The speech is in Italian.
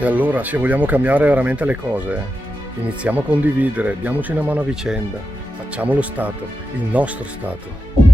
E allora, se vogliamo cambiare veramente le cose, iniziamo a condividere, diamoci una mano a vicenda, facciamo lo Stato, il nostro Stato.